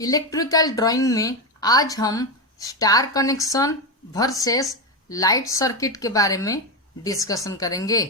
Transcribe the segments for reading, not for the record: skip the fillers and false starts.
Electrical drawing में आज हम star connection versus light circuit के बारे में डिस्कशन करेंगे।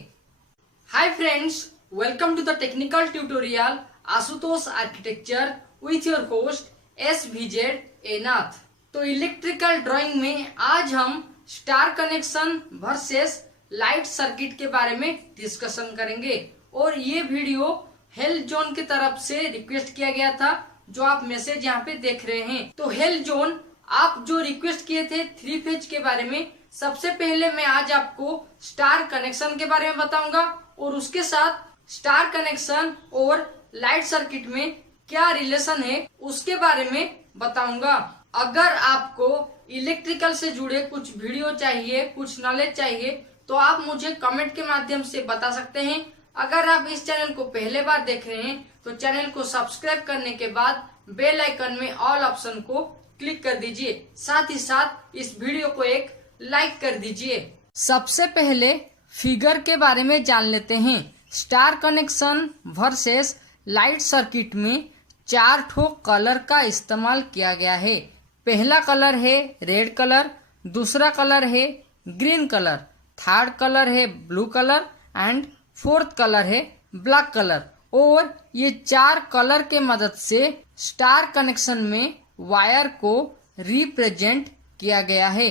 Hi friends, welcome to the technical tutorial Ashutosh architecture with your host SVZ A Nath. तो इलेक्ट्रिकल ड्राइंग में आज हम star connection versus light circuit के बारे में डिस्कशन करेंगे और ये वीडियो हेल्थ जोन की तरफ से रिक्वेस्ट किया गया था, जो आप मैसेज यहाँ पे देख रहे हैं। तो हेल्थ जोन, आप जो रिक्वेस्ट किए थे 3 फेज के बारे में, सबसे पहले मैं आज आपको स्टार कनेक्शन के बारे में बताऊंगा और उसके साथ स्टार कनेक्शन और लाइट सर्किट में क्या रिलेशन है उसके बारे में बताऊंगा। अगर आपको इलेक्ट्रिकल से जुड़े कुछ वीडियो चाहिए, कुछ नॉलेज चाहिए, तो आप मुझे कमेंट के माध्यम से बता सकते हैं। अगर आप इस चैनल को पहले बार देख रहे हैं तो चैनल को सब्सक्राइब करने के बाद बेल आइकन में ऑल ऑप्शन को क्लिक कर दीजिए। साथ ही साथ इस वीडियो को एक लाइक कर दीजिए। सबसे पहले फिगर के बारे में जान लेते हैं। Star connection versus light circuit में 4 ठो कलर का इस्तेमाल किया गया है। पहला कलर है रेड कलर, दूसरा कलर है ग्रीन कलर, थर्ड कलर है blue colour and fourth colour है ब्लैक कलर। और ये 4 कलर के मदद से स्टार कनेक्शन में वायर को रिप्रेजेंट किया गया है।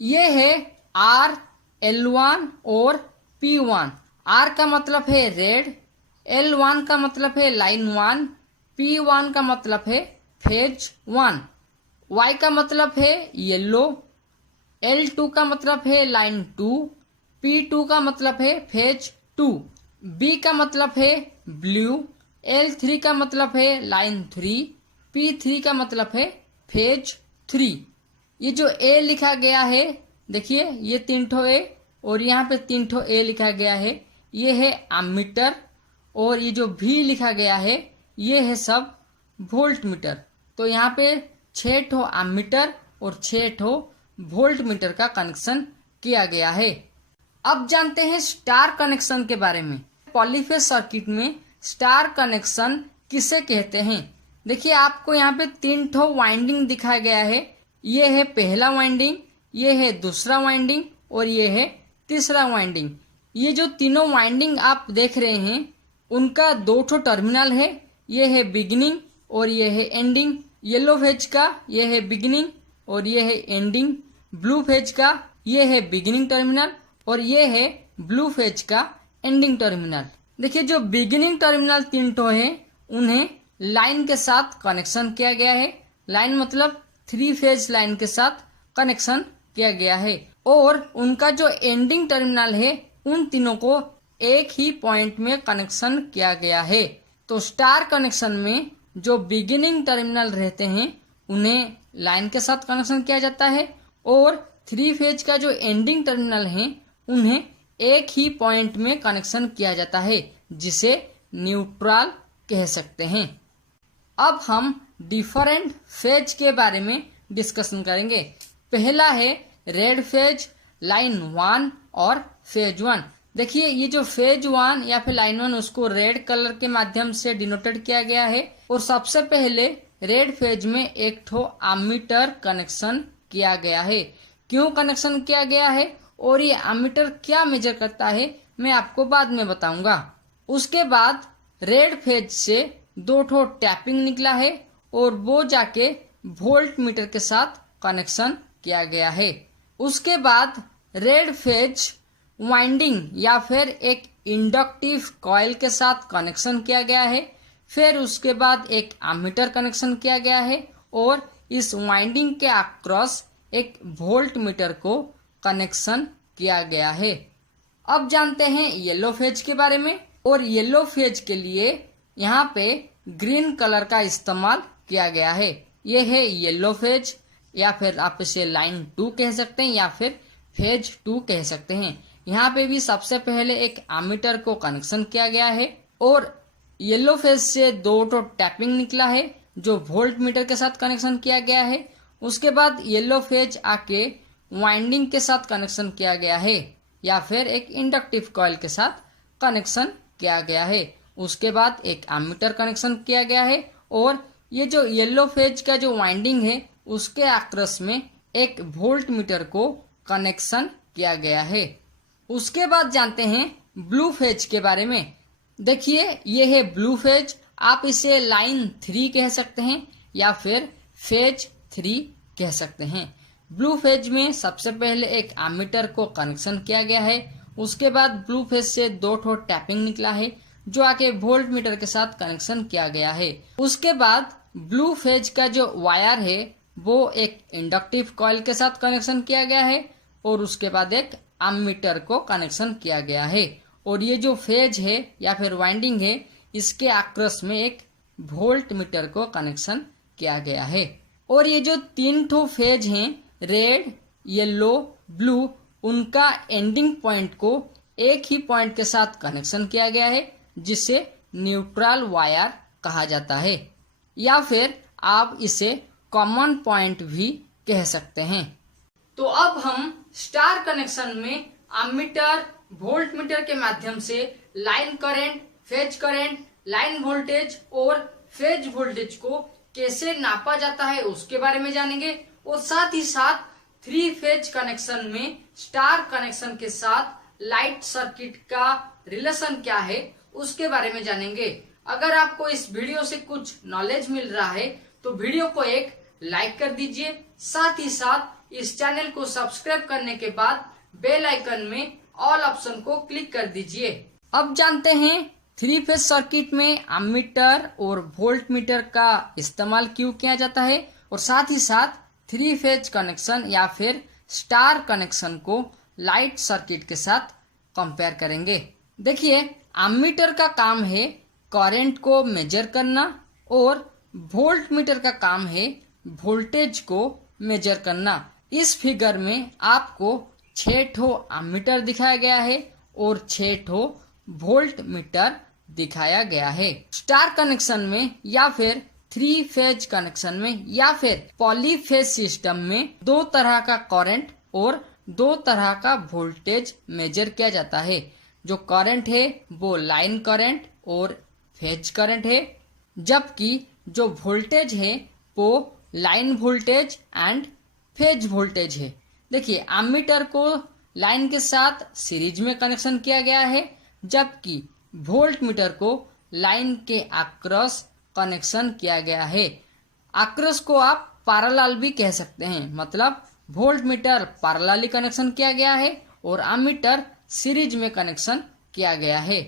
ये है R, L1 और P1। R का मतलब है रेड, L1 का मतलब है लाइन 1, P1 का मतलब है फेज 1, Y का मतलब है येलो, L2 का मतलब है लाइन 2, P2 का मतलब है फेज 2, B का मतलब है ब्लू, L3 का मतलब है लाइन 3, P3 का मतलब है फेज 3। ये जो A लिखा गया है, देखिए ये 3 ठो A और यहाँ पे 3 ठो A लिखा गया है, ये है एमीटर। और ये जो V लिखा गया है, ये है सब वोल्ट मीटर। तो यहाँ पे 6 ठो एमीटर और 6 ठो वोल्ट मीटर का कनेक्शन किया गया है। अब जानते हैं स्टार कनेक्शन के बारे में। पॉलीफेज सर्किट में स्टार कनेक्शन किसे कहते हैं? देखिए आपको यहाँ पे 3 ठो वाइंडिंग दिखाया गया है। ये है पहला वाइंडिंग, ये है दूसरा वाइंडिंग और ये है तीसरा वाइंडिंग। ये जो तीनों वाइंडिंग आप देख रहे हैं, उनका 2 ठो टर्मिनल है। ये है बिगिनिंग और ये है एंडिंग। येलो फेज का ये है बिगिनिंग और ये है एंडिंग। ब्लू फेज का ये है बिगिनिंग टर्मिनल और ये है ब्लू फेज का एंडिंग टर्मिनल। देखिए जो बिगिनिंग टर्मिनल 3 ठो है, उन्हें लाइन के साथ कनेक्शन किया गया है। लाइन मतलब 3 फेज लाइन के साथ कनेक्शन किया गया है। और उनका जो एंडिंग टर्मिनल है, उन तीनों को एक ही पॉइंट में कनेक्शन किया गया है। तो स्टार कनेक्शन में जो बिगिनिंग टर्मिनल रहते हैं, उन्हें लाइन के साथ कनेक्शन किया जाता है और 3 फेज का जो एंडिंग टर्मिनल है, उन्हें एक ही पॉइंट में कनेक्शन किया जाता है, जिसे न्यूट्रल कह सकते हैं। अब हम डिफरेंट फेज के बारे में डिस्कशन करेंगे। पहला है रेड फेज, लाइन 1 और फेज 1। देखिए ये जो फेज 1 या फिर लाइन 1, उसको रेड कलर के माध्यम से डिनोटेड किया गया है। और सबसे पहले रेड फेज में एक ठो एमीटर कनेक्शन किया गया है। क्यों कनेक्शन किया गया है और ये एमीटर क्या मेजर करता है, मैं आपको बाद में बताऊंगा। उसके बाद रेड फेज से 2 ठो टैपिंग निकला है और वो जाके वोल्ट मीटर के साथ कनेक्शन किया गया है। उसके बाद रेड फेज वाइंडिंग या फिर एक इंडक्टिव कॉइल के साथ कनेक्शन किया गया है। फिर उसके बाद एक एमीटर कनेक्शन किया गया है और इस वाइंडिंग के अक्रॉस एक वोल्ट मीटर को कनेक्शन किया गया है। अब जानते हैं येलो फेज के बारे में। और येलो फेज के लिए यहाँ पे ग्रीन कलर का इस्तेमाल किया गया है। ये है येलो फेज, या फिर आप इसे लाइन 2 कह सकते हैं या फिर फेज 2 कह सकते हैं। यहाँ पे भी सबसे पहले एक एमीटर को कनेक्शन किया गया है और येलो फेज से 2 ठो टैपिंग निकला है, जो वोल्ट मीटर के साथ कनेक्शन किया गया है। उसके बाद येलो फेज आके वाइंडिंग के साथ कनेक्शन किया गया है या फिर एक इंडक्टिव कॉइल के साथ कनेक्शन किया गया है। उसके बाद एक एमीटर कनेक्शन किया गया है और ये जो येलो फेज का जो वाइंडिंग है उसके आक्रस में एक वोल्ट मीटर को कनेक्शन किया गया है। उसके बाद जानते हैं ब्लू फेज के बारे में। देखिए ये है ब्लू फेज, आप इसे लाइन 3 कह सकते हैं या फिर फेज 3 कह सकते हैं। ब्लू फेज में सबसे पहले एक एमीटर को कनेक्शन किया गया है, उसके बाद ब्लू फेज से 2 ठो टैपिंग निकला है जो आके वोल्ट मीटर के साथ कनेक्शन किया गया है। उसके बाद ब्लू फेज का जो वायर है वो एक इंडक्टिव कॉइल के साथ कनेक्शन किया गया है और उसके बाद एक एमीटर को कनेक्शन किया गया है। और ये जो फेज है या फिर वाइंडिंग है इसके आक्रस में एक वोल्ट मीटर को कनेक्शन किया गया है। और ये जो 3 ठो फेज हैं रेड, येलो, ब्लू, उनका एंडिंग पॉइंट को एक ही पॉइंट के साथ कनेक्शन किया गया है जिसे न्यूट्रल वायर कहा जाता है या फिर आप इसे कॉमन पॉइंट भी कह सकते हैं। तो अब हम स्टार कनेक्शन में एमीटर, वोल्ट मीटर के माध्यम से line current, phase current, line voltage और फेज वोल्टेज को कैसे नापा जाता है उसके बारे में जानेंगे। और साथ ही साथ 3 फेज कनेक्शन में स्टार कनेक्शन के साथ लाइट सर्किट का रिलेशन क्या है उसके बारे में जानेंगे। अगर आपको इस वीडियो से कुछ नॉलेज मिल रहा है तो वीडियो को एक लाइक कर दीजिए, साथ ही साथ इस चैनल को सब्सक्राइब करने के बाद बेल आइकन में ऑल ऑप्शन को क्लिक कर दीजिए। अब जानते हैं 3 फेज सर्किट में एमीटर और वोल्ट मीटर का इस्तेमाल क्यों किया जाता है और साथ ही साथ 3 फेज कनेक्शन या फिर स्टार कनेक्शन को लाइट सर्किट के साथ कंपेयर करेंगे। देखिए एमीटर का काम है करंट को मेजर करना और वोल्ट मीटर का काम है वोल्टेज को मेजर करना। इस फिगर में आपको 6 ठो एमीटर दिखाया गया है और 6 ठो वोल्ट मीटर दिखाया गया है। स्टार कनेक्शन में या फिर 3 फेज कनेक्शन में या फिर पॉलीफेज सिस्टम में 2 तरह का करंट और 2 तरह का वोल्टेज मेजर किया जाता है। जो करंट है वो लाइन करंट और फेज करंट है, जबकि जो वोल्टेज है वो line voltage and phase voltage है। देखिए एमीटर को लाइन के साथ सीरीज में कनेक्शन किया गया है, जबकि वोल्ट मीटर को लाइन के अक्रॉस कनेक्शन किया गया है। अक्रॉस को आप पैरेलल भी कह सकते हैं, मतलब वोल्ट मीटर पैरेलली कनेक्शन किया गया है और एमीटर सीरीज में कनेक्शन किया गया है।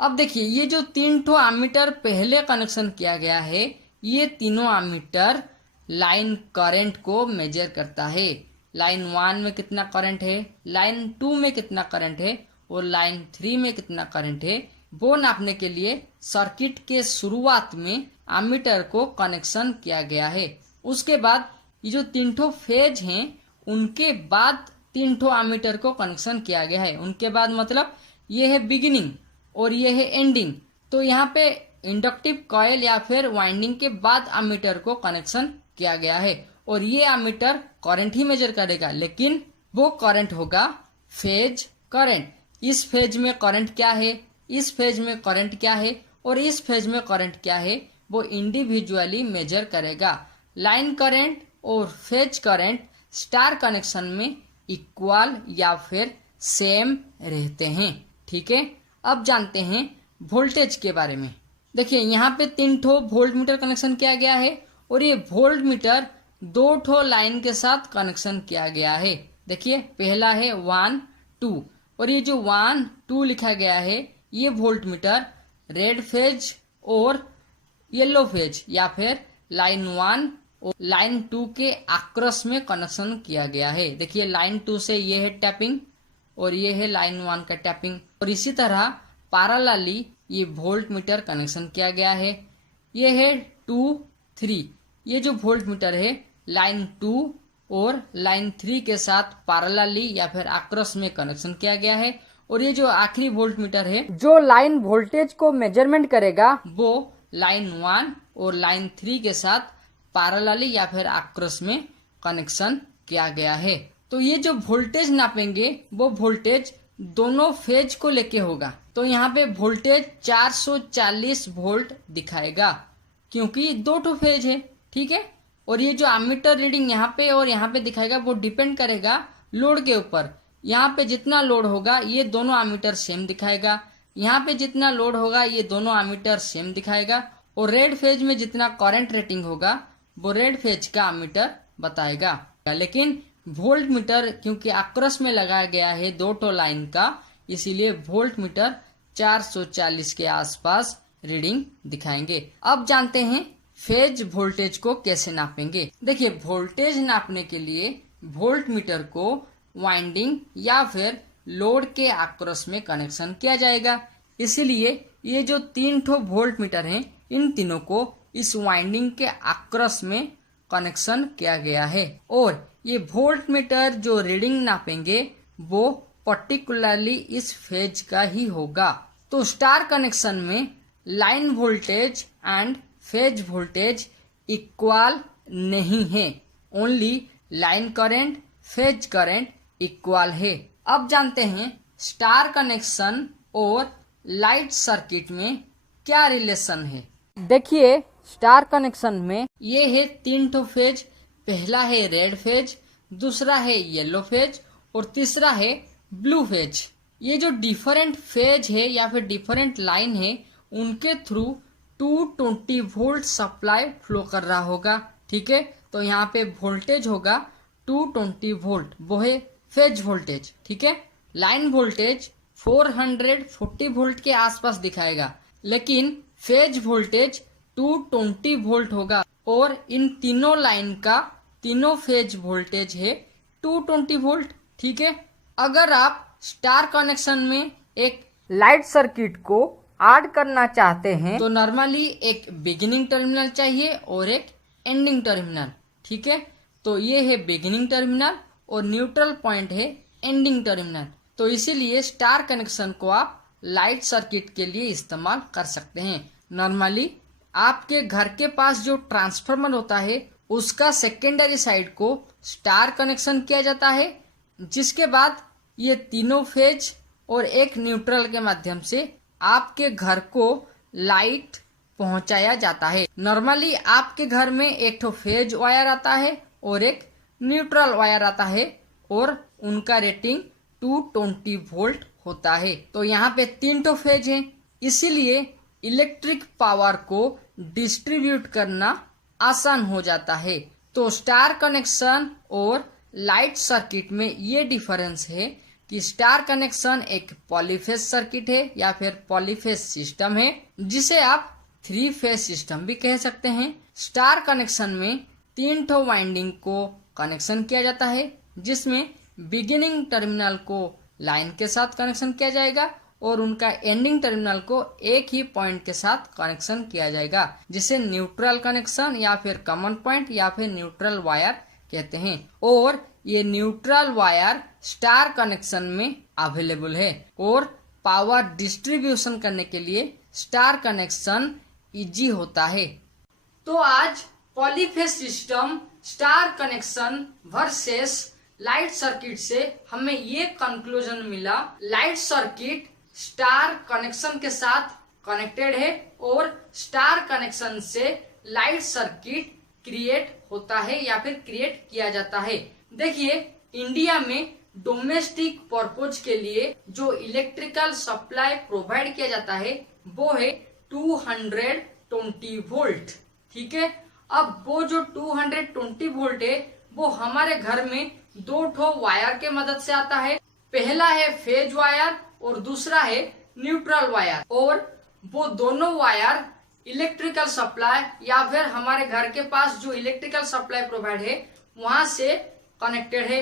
अब देखिए ये जो 3 ठो एमीटर पहले कनेक्शन किया गया है ये तीनों एमीटर लाइन करंट को मेजर करता है। लाइन 1 में कितना करंट है, लाइन 2 में कितना करंट है और लाइन 3 में कितना करंट है वो नापने के लिए सर्किट के शुरुआत में एमीटर को कनेक्शन किया गया है। उसके बाद ये जो 3 ठो फेज हैं उनके बाद 3 ठो एमीटर को कनेक्शन किया गया है। उनके बाद मतलब ये है बिगिनिंग और ये है एंडिंग। तो यहाँ पे इंडक्टिव कॉइल या फिर वाइंडिंग के बाद एमीटर को कनेक्शन किया गया है और ये एमीटर करंट ही मेजर करेगा, लेकिन वो करंट होगा फेज करंट। इस फेज में करंट क्या है, इस फेज में करंट क्या है और इस फेज में करंट क्या है वो इंडिविजुअली मेजर करेगा। लाइन करंट और फेज करंट स्टार कनेक्शन में इक्वल या फिर सेम रहते हैं। ठीक है, अब जानते हैं वोल्टेज के बारे में। देखिए यहाँ पे 3 ठो वोल्ट मीटर कनेक्शन किया गया है और ये वोल्ट मीटर 2 ठो लाइन के साथ कनेक्शन किया गया है। देखिए पहला है 1, 2 और ये जो 1, 2 लिखा गया है ये वोल्ट मीटर रेड फेज और येलो फेज या फिर लाइन 1 और लाइन 2 के आक्रस में कनेक्शन किया गया है। देखिए लाइन 2 से ये है टैपिंग और ये है लाइन 1 का टैपिंग और इसी तरह पैरेलली ये वोल्ट मीटर कनेक्शन किया गया है। ये है 2, 3, ये जो वोल्ट मीटर है लाइन 2 और लाइन 3 के साथ पैरेलली या फिर आक्रस में कनेक्शन किया गया है। और ये जो आखिरी वोल्ट मीटर है जो लाइन वोल्टेज को मेजरमेंट करेगा वो लाइन 1 और लाइन 3 के साथ पैरेलली या फिर आक्रस में कनेक्शन किया गया है। तो ये जो वोल्टेज नापेंगे वो वोल्टेज दोनों फेज को लेके होगा। तो यहाँ पे वोल्टेज 440 वोल्ट दिखाएगा क्योंकि दो ठो फेज है, ठीक है। और ये जो एमीटर रीडिंग यहाँ पे और यहाँ पे दिखाएगा वो डिपेंड करेगा लोड के ऊपर। यहाँ पे जितना लोड होगा ये दोनों एमीटर सेम दिखाएगा, यहाँ पे जितना लोड होगा ये दोनों एमीटर सेम दिखाएगा, और रेड फेज में जितना करंट रेटिंग होगा वो रेड फेज का एमीटर बताएगा। लेकिन वोल्ट मीटर क्योंकि आक्रस में लगाया गया है दो टो लाइन का, इसीलिए वोल्ट मीटर 440 के आसपास रीडिंग दिखाएंगे। अब जानते हैं फेज वोल्टेज को कैसे नापेंगे। देखिए, वोल्टेज नापने के लिए वोल्ट मीटर को वाइंडिंग या फिर लोड के आक्रस में कनेक्शन किया जाएगा। इसीलिए ये जो तीन ठो वोल्ट मीटर हैं, इन तीनों को इस वाइंडिंग के आक्रस में कनेक्शन किया गया है। और ये वोल्ट मीटर जो रीडिंग नापेंगे वो पर्टिकुलरली इस फेज का ही होगा। तो स्टार कनेक्शन में line voltage and phase voltage equal नहीं है, only line current phase current equal है। अब जानते हैं स्टार कनेक्शन और लाइट सर्किट में क्या रिलेशन है। देखिए, स्टार कनेक्शन में ये है तीन ठो फेज। पहला है रेड फेज, दूसरा है येलो फेज और तीसरा है ब्लू फेज। ये जो डिफरेंट फेज है या फिर डिफरेंट लाइन है उनके थ्रू 220 वोल्ट सप्लाई फ्लो कर रहा होगा, ठीक है। तो यहाँ पे वोल्टेज होगा 220 वोल्ट, वो है फेज वोल्टेज, ठीक है। लाइन वोल्टेज 440 वोल्ट के आसपास दिखाएगा, लेकिन फेज वोल्टेज 220 वोल्ट होगा। और इन तीनों लाइन का तीनों फेज वोल्टेज है 220 वोल्ट, ठीक है। अगर आप स्टार कनेक्शन में एक लाइट सर्किट को ऐड करना चाहते हैं तो नॉर्मली एक बिगिनिंग टर्मिनल चाहिए और एक एंडिंग टर्मिनल, ठीक है। तो ये है बिगिनिंग टर्मिनल और न्यूट्रल पॉइंट है एंडिंग टर्मिनल। तो इसीलिए स्टार कनेक्शन को आप लाइट सर्किट के लिए इस्तेमाल कर सकते हैं। नॉर्मली आपके घर के पास जो ट्रांसफार्मर होता है उसका सेकेंडरी साइड को स्टार कनेक्शन किया जाता है, जिसके बाद ये तीनों फेज और एक न्यूट्रल के माध्यम से आपके घर को लाइट पहुंचाया जाता है। नॉर्मली आपके घर में एक तो फेज वायर आता है और एक न्यूट्रल वायर आता है और उनका रेटिंग 220 वोल्ट होता है। तो यहाँ पे तीन तो फेज हैं, इसीलिए इलेक्ट्रिक पावर को डिस्ट्रीब्यूट करना आसान हो जाता है। तो स्टार कनेक्शन और लाइट सर्किट में ये डिफरेंस है कि स्टार कनेक्शन एक पॉलीफेज सर्किट है या फिर पॉलीफेज सिस्टम है, जिसे आप 3 फेज सिस्टम भी कह सकते हैं। स्टार कनेक्शन में 3 ठो वाइंडिंग को कनेक्शन किया जाता है, जिसमें बिगिनिंग टर्मिनल को लाइन के साथ कनेक्शन किया जाएगा और उनका एंडिंग टर्मिनल को एक ही पॉइंट के साथ कनेक्शन किया जाएगा, जिसे न्यूट्रल कनेक्शन या फिर कॉमन पॉइंट या फिर न्यूट्रल वायर कहते हैं। और ये न्यूट्रल वायर स्टार कनेक्शन में अवेलेबल है और पावर डिस्ट्रीब्यूशन करने के लिए स्टार कनेक्शन इजी होता है। तो आज polyphase system, star connection versus light circuit से हमें ये कंक्लूजन मिला, लाइट सर्किट स्टार कनेक्शन के साथ कनेक्टेड है और स्टार कनेक्शन से लाइट सर्किट क्रिएट होता है या फिर क्रिएट किया जाता है। देखिए, इंडिया में डोमेस्टिक पर्पज के लिए जो इलेक्ट्रिकल सप्लाई प्रोवाइड किया जाता है वो है 220 वोल्ट, ठीक है। अब वो जो 220 वोल्ट है वो हमारे घर में 2 ठो वायर के मदद से आता है। पहला है फेज वायर और दूसरा है न्यूट्रल वायर, और वो दोनों वायर इलेक्ट्रिकल सप्लाई या फिर हमारे घर के पास जो इलेक्ट्रिकल सप्लाई प्रोवाइड है वहां से कनेक्टेड है।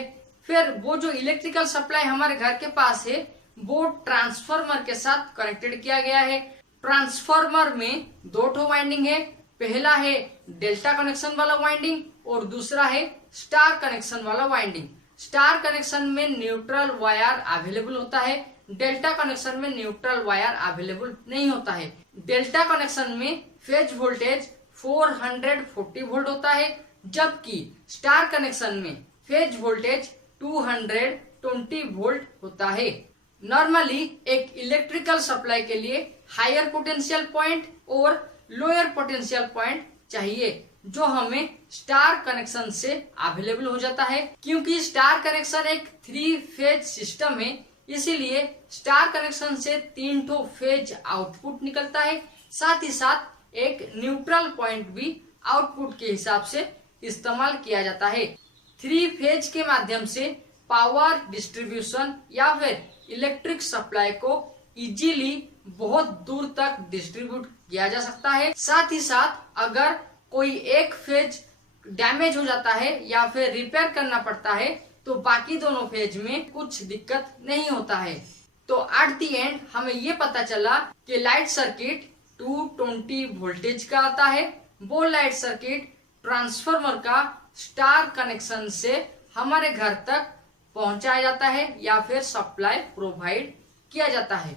फिर वो जो इलेक्ट्रिकल सप्लाई हमारे घर के पास है वो ट्रांसफार्मर के साथ कनेक्टेड किया गया है। ट्रांसफार्मर में 2 ठो वाइंडिंग है, पहला है डेल्टा कनेक्शन वाला वाइंडिंग और दूसरा है स्टार कनेक्शन वाला वाइंडिंग। स्टार कनेक्शन में न्यूट्रल वायर अवेलेबल होता है, डेल्टा कनेक्शन में न्यूट्रल वायर अवेलेबल नहीं होता है। डेल्टा कनेक्शन में फेज वोल्टेज 440 वोल्ट होता है, जबकि स्टार कनेक्शन में फेज वोल्टेज 220 वोल्ट होता है। नॉर्मली एक इलेक्ट्रिकल सप्लाई के लिए हायर पोटेंशियल पॉइंट और लोअर पोटेंशियल पॉइंट चाहिए जो हमें स्टार कनेक्शन से अवेलेबल हो जाता है। क्योंकि स्टार कनेक्शन एक 3 फेज सिस्टम है, इसीलिए स्टार कनेक्शन से 3 ठो फेज आउटपुट निकलता है। साथ ही साथ एक न्यूट्रल पॉइंट भी आउटपुट के हिसाब से इस्तेमाल किया जाता है। 3 फेज के माध्यम से पावर डिस्ट्रीब्यूशन या फिर इलेक्ट्रिक सप्लाई को इजीली बहुत दूर तक डिस्ट्रीब्यूट किया जा सकता है। साथ ही साथ अगर कोई एक फेज डैमेज हो जाता है या फिर रिपेयर करना पड़ता है तो बाकी दोनों फेज में कुछ दिक्कत नहीं होता है। तो एट द एंड हमें ये पता चला कि लाइट सर्किट 220 वोल्टेज का आता है। वो लाइट सर्किट ट्रांसफार्मर का स्टार कनेक्शन से हमारे घर तक पहुंचाया जाता है या फिर सप्लाई प्रोवाइड किया जाता है।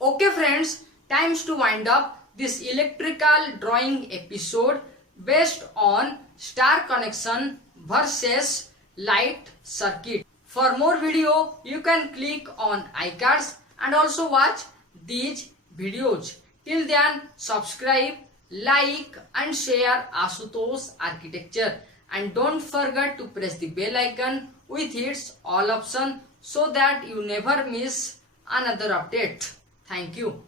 Okay friends, times to wind up this electrical drawing episode based on star connection versus light circuit. For more video, you can click on iCards and also watch these videos. Till then, subscribe, like and share Ashutosh Architecture, and don't forget to press the bell icon with its all option so that you never miss another update. Thank you.